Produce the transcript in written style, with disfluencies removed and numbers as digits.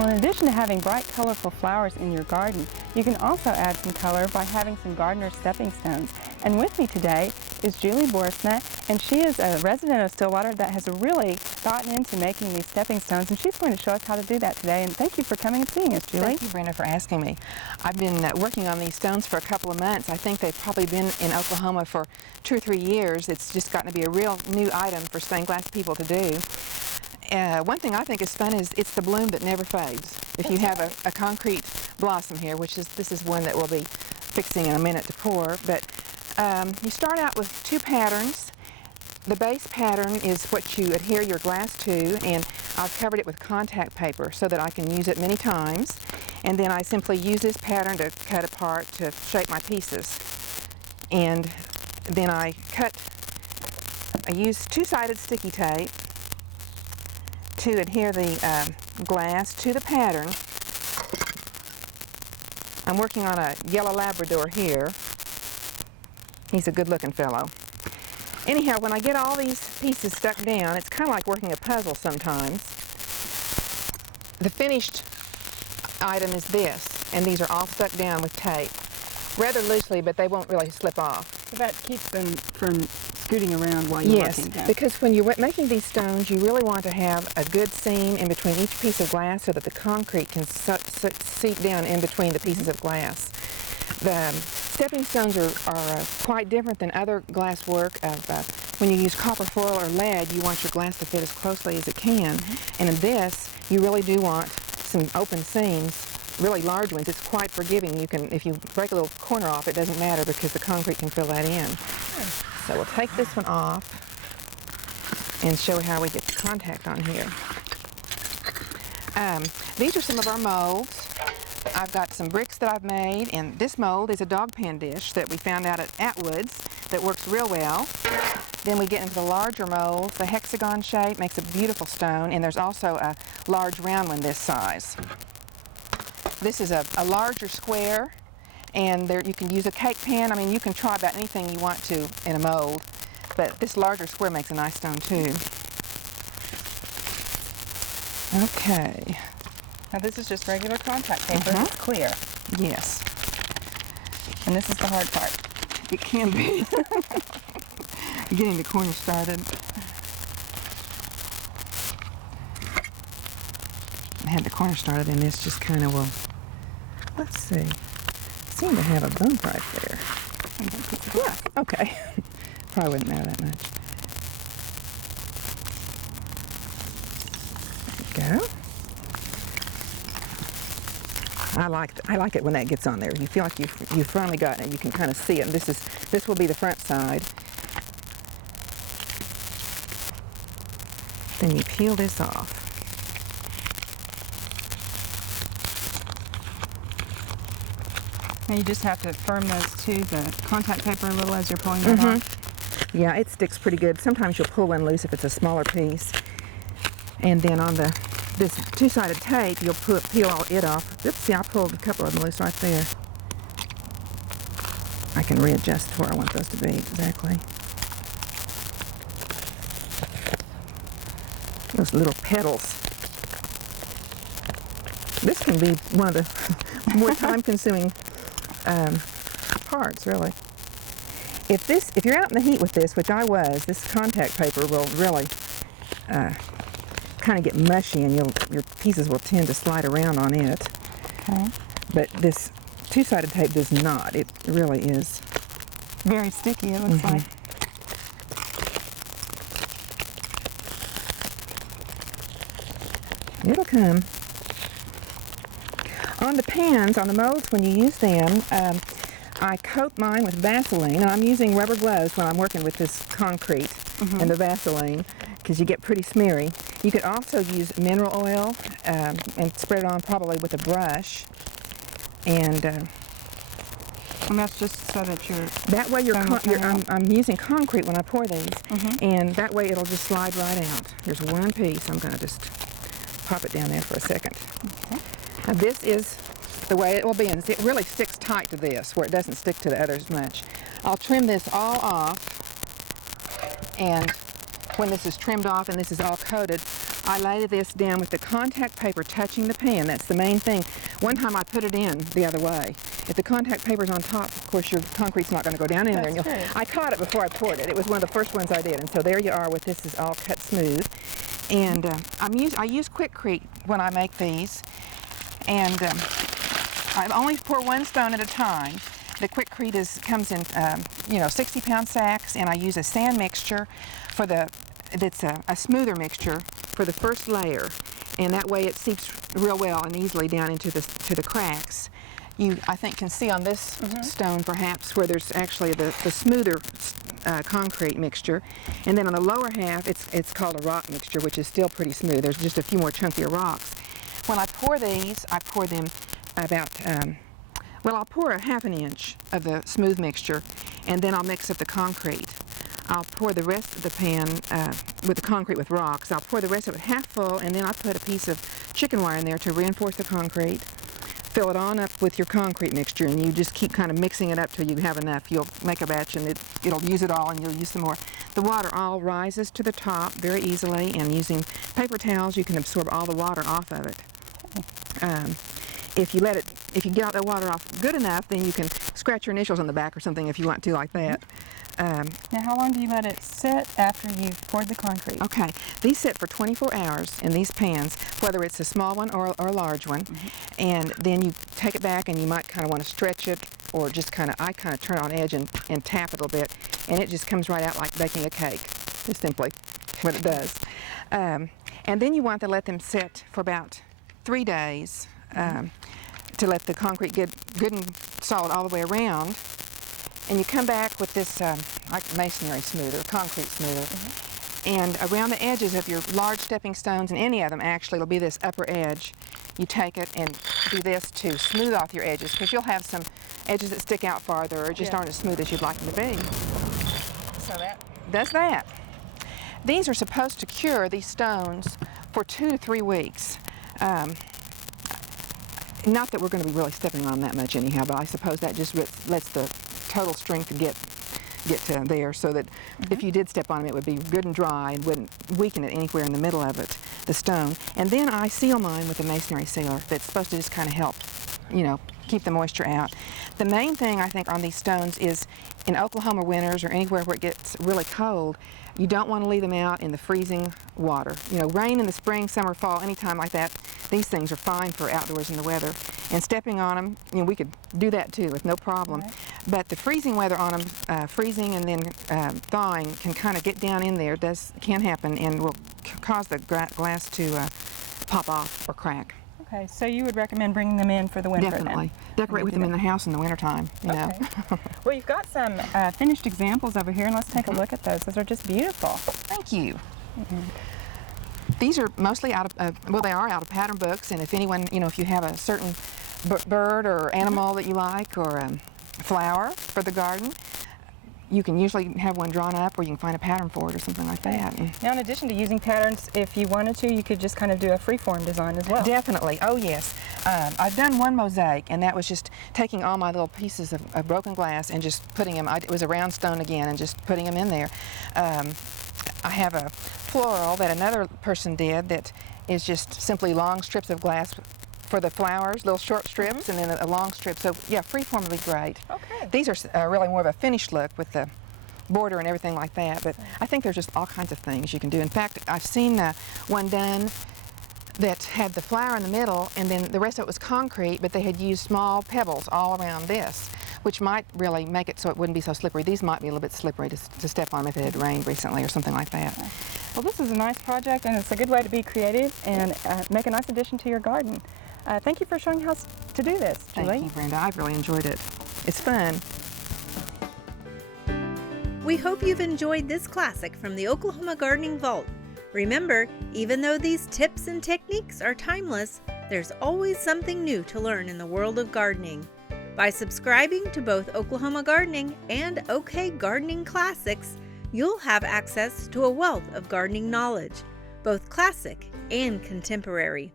Well, in addition to having bright, colorful flowers in your garden, you can also add some color by having some gardener stepping stones. And with me today is Julie Boersma, and she is a resident of Stillwater that has really gotten into making these stepping stones, and she's going to show us how to do that today. And thank you for coming and seeing us, Julie. Thank you, Brenda, for asking me. I've been working on these stones for a couple of months. I think they've probably been in Oklahoma for 2 or 3 years. It's just gotten to be a real new item for stained glass people to do. One thing I think is fun is it's the bloom that never fades. If you have a concrete blossom here, this is one that we'll be fixing in a minute to pour, but you start out with 2 patterns. The base pattern is what you adhere your glass to, and I've covered it with contact paper so that I can use it many times. And then I simply use this pattern to cut apart to shape my pieces. And then I use 2-sided sticky tape to adhere the glass to the pattern. I'm working on a yellow Labrador here. He's a good-looking fellow. Anyhow, when I get all these pieces stuck down, it's kind of like working a puzzle sometimes. The finished item is this, and these are all stuck down with tape. Rather loosely, but they won't really slip off. So that keeps them from scooting around while you're working down. Yes, because when you're making these stones, you really want to have a good seam in between each piece of glass so that the concrete can seep down in between the pieces of glass. The stepping stones are quite different than other glass work. When you use copper foil or lead, you want your glass to fit as closely as it can. And in this, you really do want some open seams, really large ones. It's quite forgiving. You can, if you break a little corner off, it doesn't matter because the concrete can fill that in. So we'll take this one off and show how we get the contact on here. These are some of our molds. I've got some bricks that I've made, and this mold is a dog pan dish that we found out at Atwood's that works real well. Then we get into the larger molds. The hexagon shape makes a beautiful stone, and there's also a large round one this size. This is a larger square, and there you can use a cake pan. I mean, you can try about anything you want to in a mold, but this larger square makes a nice stone too. Okay. Now this is just regular contact paper. It's clear. Yes. And this is the hard part. It can be. Getting the corner started. I had the corner started, and this just kind of will, let's see, seem to have a bump right there. Yeah, okay. Probably wouldn't matter that much. There we go. I like it when that gets on there. You feel like you've finally gotten it. You can kind of see it. And this will be the front side. Then you peel this off. Now you just have to firm those to the contact paper a little as you're pulling that off. Yeah, it sticks pretty good. Sometimes you'll pull one loose if it's a smaller piece. And then on this 2-sided tape, you'll peel all it off. Oops, see, I pulled a couple of them loose right there. I can readjust to where I want those to be exactly. Those little petals. This can be one of the more time-consuming parts, really. If you're out in the heat with this, which I was, this contact paper will really kind of get mushy, and your pieces will tend to slide around on it. Okay. But this 2-sided tape does not. It really is very sticky, it looks like. It'll come. On the pans, on the molds, when you use them, I coat mine with Vaseline, and I'm using rubber gloves when I'm working with this concrete and the Vaseline, because you get pretty smeary. You could also use mineral oil and spread it on probably with a brush, and that's just so that you're... That way I'm using concrete when I pour these, and that way it'll just slide right out. Here's one piece. I'm going to just pop it down there for a second. Okay. Now this is the way it will be, and it really sticks tight to this, where it doesn't stick to the others much. I'll trim this all off, and when this is trimmed off and this is all coated, I lay this down with the contact paper touching the pan. That's the main thing. One time I put it in the other way. If the contact paper's on top, of course your concrete's not going to go down in there. And I caught it before I poured it. It was one of the first ones I did. And so there you are with this is all cut smooth. And I use Quikrete when I make these. And I only pour one stone at a time. The Quikrete comes in 60-pound sacks, and I use a sand mixture for that's a smoother mixture for the first layer, and that way it seeps real well and easily down into the cracks. You, I think, can see on this stone perhaps where there's actually the smoother concrete mixture, and then on the lower half it's called a rock mixture, which is still pretty smooth. There's just a few more chunkier rocks. When I pour these, I pour them about I'll pour a half an inch of the smooth mixture, and then I'll mix up the concrete. I'll pour the rest of the pan with the concrete with rocks. I'll pour the rest of it half full, and then I put a piece of chicken wire in there to reinforce the concrete. Fill it on up with your concrete mixture, and you just keep kind of mixing it up till you have enough. You'll make a batch, and it'll use it all, and you'll use some more. The water all rises to the top very easily, and using paper towels, you can absorb all the water off of it. If you get the water off good enough, then you can scratch your initials on the back or something if you want to, like that. Now, how long do you let it sit after you've poured the concrete? Okay, these sit for 24 hours in these pans, whether it's a small one or a large one, and then you take it back, and you might kind of want to stretch it, or just I kind of turn it on edge and tap it a little bit, and it just comes right out like baking a cake, just simply what it does. And then you want to let them sit for about 3 days to let the concrete get good and solid all the way around. And you come back with this like masonry smoother, concrete smoother. And around the edges of your large stepping stones, and any of them actually, it'll be this upper edge. You take it and do this to smooth off your edges, because you'll have some edges that stick out farther or just aren't as smooth as you'd like them to be. So that does that. These are supposed to cure these stones for 2 to 3 weeks. Not that we're going to be really stepping on that much anyhow, but I suppose that just lets the total strength get to there, so that if you did step on them, it would be good and dry and wouldn't weaken it anywhere in the middle of it, the stone. And then I seal mine with a masonry sealer that's supposed to just kind of help, keep the moisture out. The main thing I think on these stones is in Oklahoma winters or anywhere where it gets really cold, you don't want to leave them out in the freezing water. Rain in the spring, summer, fall, anytime like that, these things are fine for outdoors in the weather. And stepping on them, we could do that too with no problem. Right. But the freezing weather on them, freezing and then thawing, can kind of get down in there, can happen, and will cause the glass to pop off or crack. Okay, so you would recommend bringing them in for the winter? Definitely. Decorate with them in the house in the wintertime, you know. Well, you've got some finished examples over here, and let's take a look at those. Those are just beautiful. Thank you. These are mostly out of, they are out of pattern books, and if anyone, if you have a certain bird or animal that you like, or a flower for the garden, you can usually have one drawn up, or you can find a pattern for it or something like that. Now, in addition to using patterns, if you wanted to, you could just kind of do a free-form design as well. Definitely. Oh, yes. I've done one mosaic, and that was just taking all my little pieces of broken glass and just putting them, it was a round stone again, and just putting them in there. I have a floral that another person did that is just simply long strips of glass for the flowers, little short strips, and then a long strip. So yeah, freeform would be great. Okay. These are really more of a finished look with the border and everything like that, but I think there's just all kinds of things you can do. In fact, I've seen one done that had the flower in the middle, and then the rest of it was concrete, but they had used small pebbles all around this, which might really make it so it wouldn't be so slippery. These might be a little bit slippery to step on if it had rained recently or something like that. Okay. Well, this is a nice project, and it's a good way to be creative and make a nice addition to your garden. Thank you for showing how to do this, Julie. Thank you, Brenda. I've really enjoyed it. It's fun. We hope you've enjoyed this classic from the Oklahoma Gardening Vault. Remember, even though these tips and techniques are timeless, there's always something new to learn in the world of gardening. By subscribing to both Oklahoma Gardening and OK Gardening Classics, you'll have access to a wealth of gardening knowledge, both classic and contemporary.